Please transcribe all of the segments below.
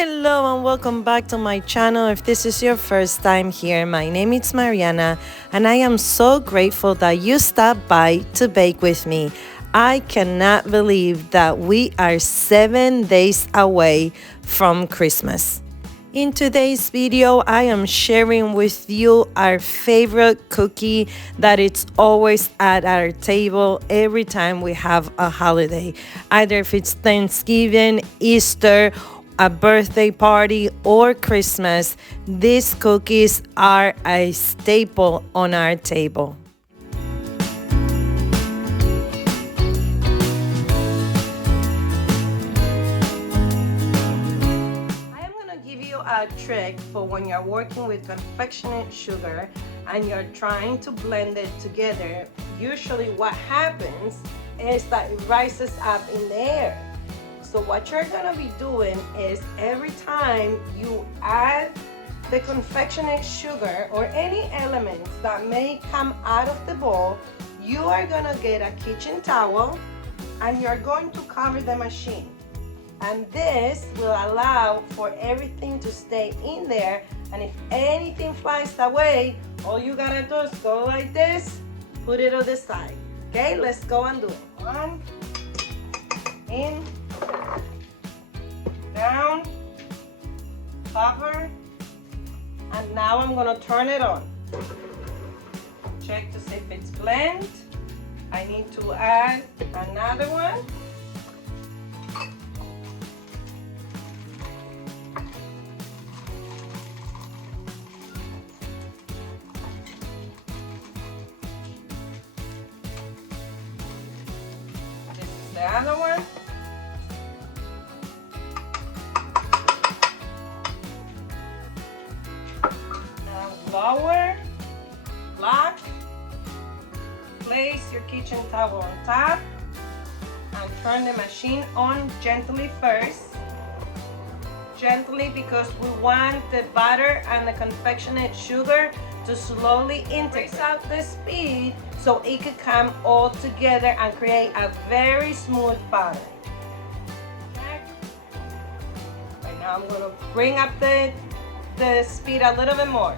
Hello and welcome back to my channel. If this is your first time here, my name is Mariana and I am so grateful that you stopped by to bake with me. I cannot believe that we are 7 days away from Christmas. In today's video, I am sharing with you our favorite cookie that it's always at our table every time we have a holiday. Either if it's Thanksgiving, Easter, a birthday party, or Christmas, these cookies are a staple on our table. A trick for when you're working with confectionate sugar and you're trying to blend it together. Usually what happens is that it rises up in the air. So what you're gonna be doing is every time you add the confectionate sugar or any elements that may come out of the bowl, you are gonna get a kitchen towel and you're going to cover the machine. And this will allow for everything to stay in there, and if anything flies away, all you gotta do is go like this, put it on the side. Okay, let's go and do it. One, in, down, cover, and now I'm gonna turn it on. Check to see if it's blend. I need to add another one. The other one. Now lower, lock, place your kitchen towel on top and turn the machine on gently first. Gently, because we want the butter and the confectionate sugar to slowly increase out the speed so it could come all together and create a very smooth batter. Okay. Right now I'm going to bring up the speed a little bit more.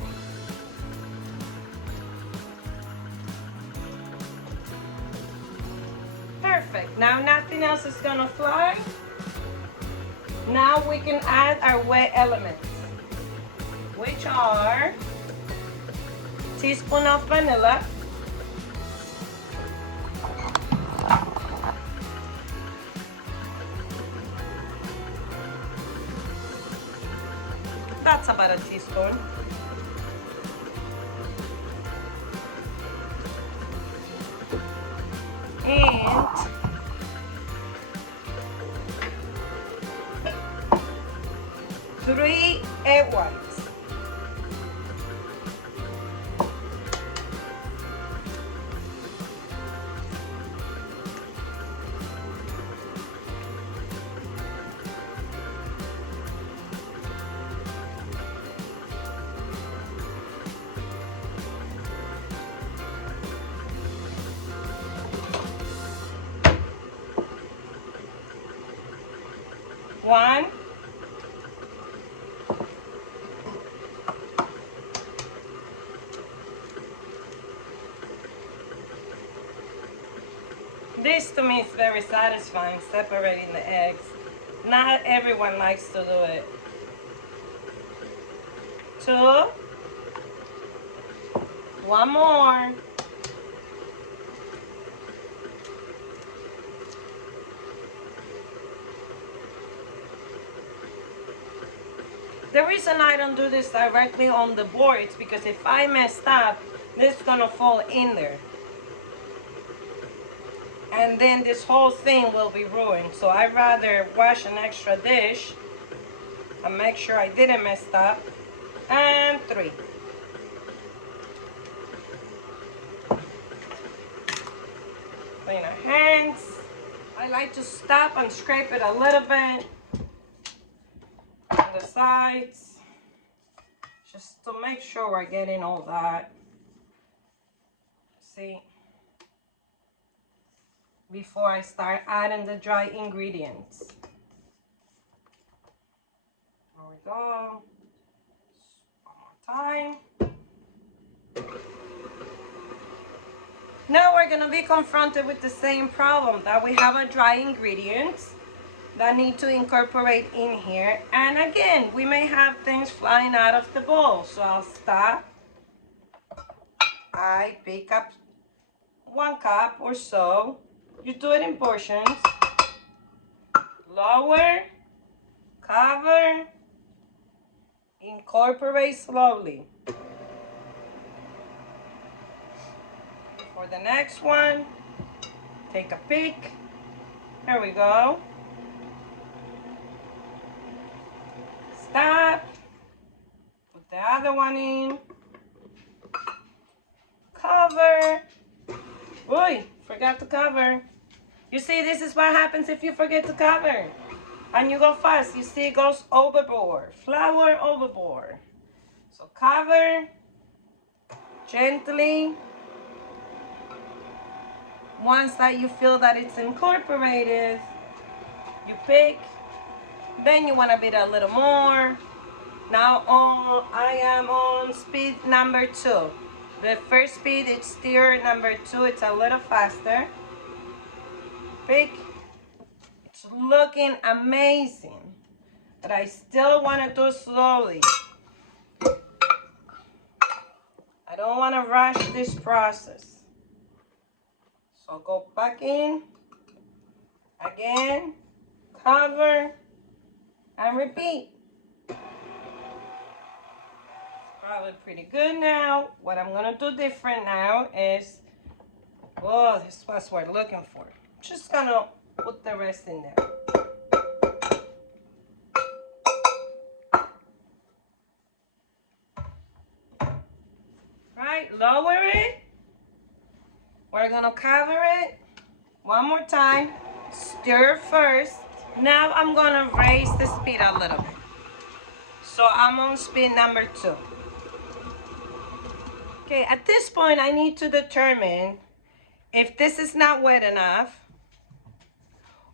Perfect. Now nothing else is going to fly. Now we can add our wet elements, which are a teaspoon of vanilla, that's about a teaspoon, and 3 egg whites. One, this to me is very satisfying, separating the eggs. Not everyone likes to do it. 2, one more. The reason I don't do this directly on the board is because if I messed up, this is gonna fall in there. And then this whole thing will be ruined. So I'd rather wash an extra dish and make sure I didn't mess up. And 3. Clean our hands. I like to stop and scrape it a little bit on the sides, just to make sure we're getting all that. See? Before I start adding the dry ingredients. go. One more time. Now we're gonna be confronted with the same problem that we have our dry ingredients that need to incorporate in here. And again, we may have things flying out of the bowl. So I'll stop. I pick up 1 cup or so. You do it in portions. Lower, cover, incorporate slowly. For the next one, take a peek. There we go. Stop. Put the other one in. Cover. Oy, forgot to cover. You see, this is what happens if you forget to cover. And you go fast. You see, it goes overboard. Flour overboard. So cover. Gently. Once that you feel that it's incorporated, you pick. Then you want to beat a little more. Now I am on speed number 2. The first speed is stir, number 2 it's a little faster. Pick. It's looking amazing, but I still want to do slowly. I don't want to rush this process. So go back in, again, cover, and repeat. Probably pretty good now. What I'm gonna do different now is, oh, this is what we're looking for. Just gonna put the rest in there. Right, lower it. We're gonna cover it one more time. Stir first. Now I'm gonna raise the speed a little bit. So I'm on speed number 2. Okay, at this point I need to determine if this is not wet enough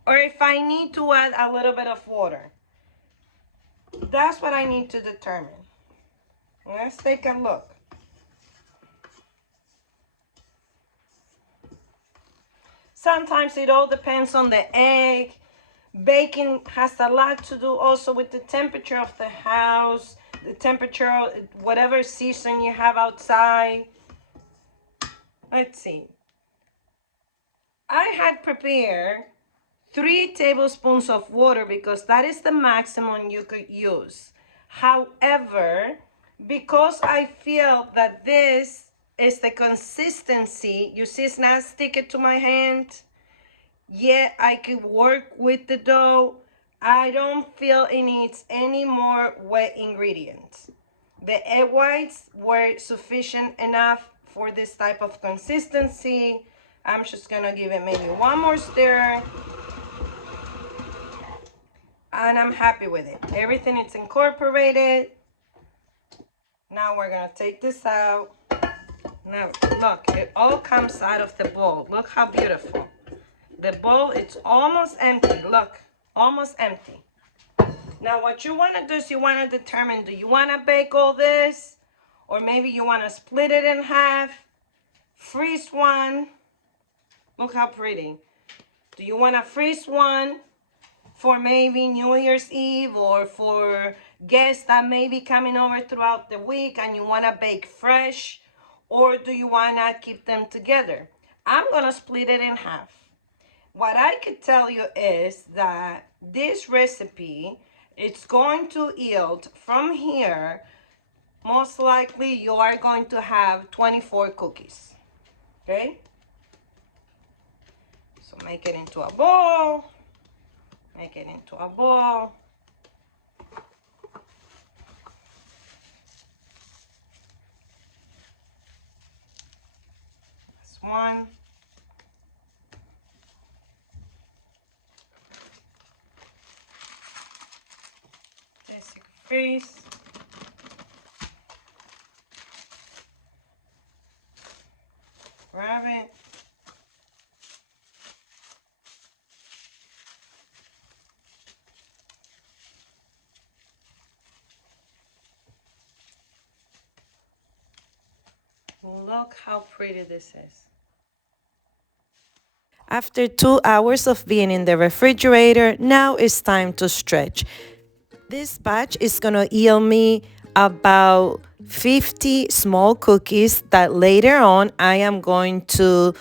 or if I need to add a little bit of water. That's what I need to determine. Let's take a look. Sometimes it all depends on the egg. Baking has a lot to do also with the temperature of the house, the temperature, whatever season you have outside. Let's see. I had prepared 3 tablespoons of water because that is the maximum you could use. However, because I feel that this is the consistency, you see it's not sticking to my hand, yet I could work with the dough. I don't feel it needs any more wet ingredients. The egg whites were sufficient enough for this type of consistency. I'm just gonna give it maybe one more stir. And I'm happy with it. Everything is incorporated. Now we're gonna take this out. Now look, it all comes out of the bowl. Look how beautiful. The bowl, it's almost empty. Look, almost empty. Now what you want to do is you want to determine, do you want to bake all this? Or maybe you want to split it in half, freeze one. Look how pretty. Do you want to freeze one for maybe New Year's Eve or for guests that may be coming over throughout the week and you want to bake fresh? Or do you want to keep them together? I'm going to split it in half. What I could tell you is that this recipe, it's going to yield from here, most likely you are going to have 24 cookies, okay? So make it into a bowl, make it into a bowl. That's one. This you can freeze. Grab it. Look how pretty this is. After 2 hours of being in the refrigerator, now it's time to stretch. This batch is gonna yield me about 50 small cookies that later on I am going to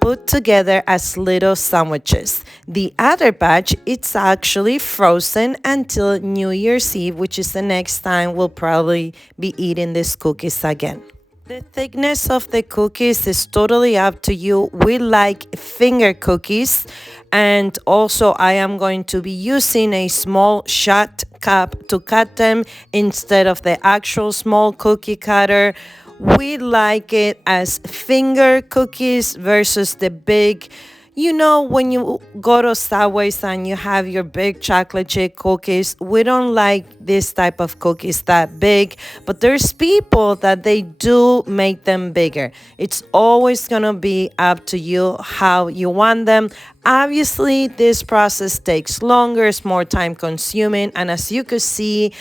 put together as little sandwiches. The other batch, it's actually frozen until New Year's Eve, which is the next time we'll probably be eating these cookies again. The thickness of the cookies is totally up to you. We like finger cookies, and also I am going to be using a small shot cup to cut them instead of the actual small cookie cutter. We like it as finger cookies versus the big. You know, when you go to Subways and you have your big chocolate chip cookies, we don't like this type of cookies that big, but there's people that they do make them bigger. It's always gonna be up to you how you want them. Obviously, this process takes longer, it's more time consuming, and as you could see,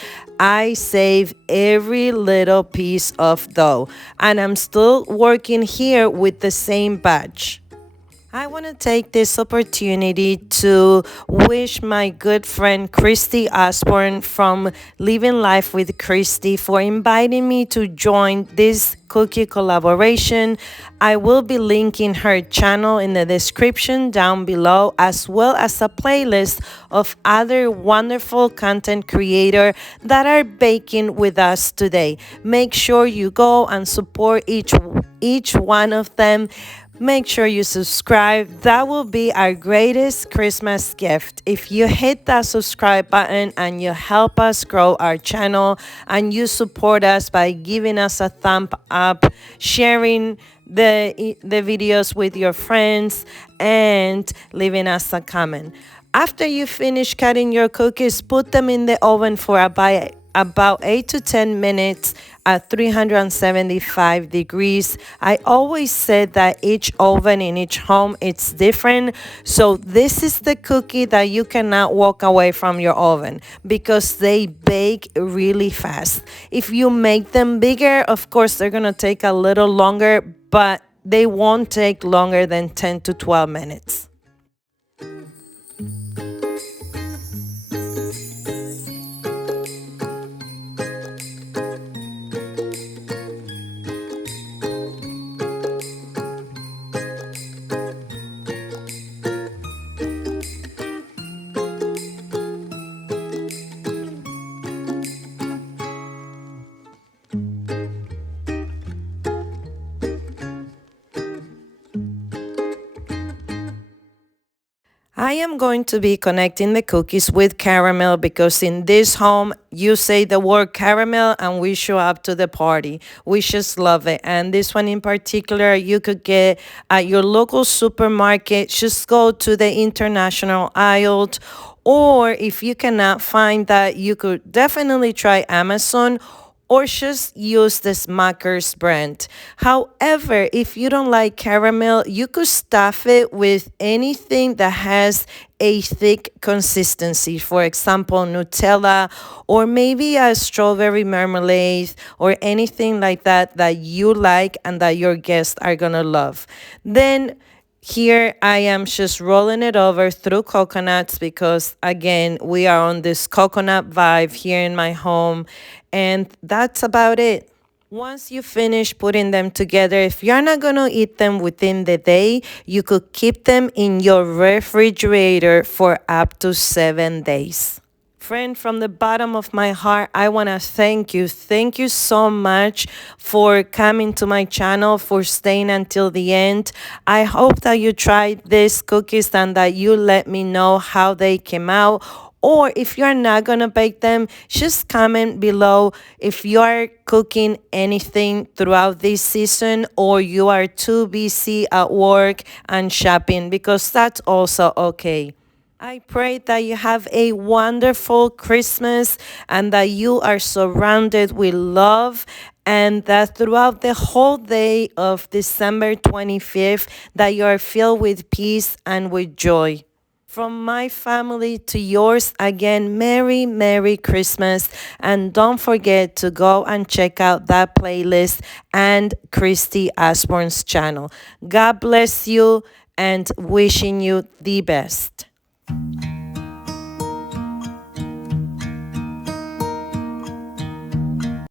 I save every little piece of dough, and I'm still working here with the same batch. I want to take this opportunity to wish my good friend Kristy Osborne from Living Life with Kristy for inviting me to join this cookie collaboration. I will be linking her channel in the description down below, as well as a playlist of other wonderful content creators that are baking with us today. Make sure you go and support each one of them. Make sure you subscribe. That will be our greatest Christmas gift. If you hit that subscribe button and you help us grow our channel and you support us by giving us a thumb up, sharing the videos with your friends, and leaving us a comment. After you finish cutting your cookies, put them in the oven for about 8 to 10 minutes at 375 degrees. I always said that each oven in each home it's different, so this is the cookie that you cannot walk away from your oven because they bake really fast. If you make them bigger, of course they're gonna take a little longer, but they won't take longer than 10 to 12 minutes. I am going to be connecting the cookies with caramel because in this home, you say the word caramel and we show up to the party. We just love it. And this one in particular, you could get at your local supermarket. Just go to the international aisle. Or if you cannot find that, you could definitely try Amazon or just use the Smucker's brand. However, if you don't like caramel, you could stuff it with anything that has a thick consistency. For example, Nutella, or maybe a strawberry marmalade, or anything like that that you like and that your guests are gonna love. Then here I am just rolling it over through coconuts because again, we are on this coconut vibe here in my home, and that's about it. Once you finish putting them together, if you're not gonna eat them within the day, you could keep them in your refrigerator for up to 7 days. Friend, from the bottom of my heart, I want to thank you. Thank you so much for coming to my channel, for staying until the end. I hope that you tried these cookies and that you let me know how they came out. Or if you're not going to bake them, just comment below if you are cooking anything throughout this season or you are too busy at work and shopping, because that's also okay. I pray that you have a wonderful Christmas and that you are surrounded with love, and that throughout the whole day of December 25th that you are filled with peace and with joy. From my family to yours, again, Merry Christmas. And don't forget to go and check out that playlist and Kristy Osborne's channel. God bless you and wishing you the best.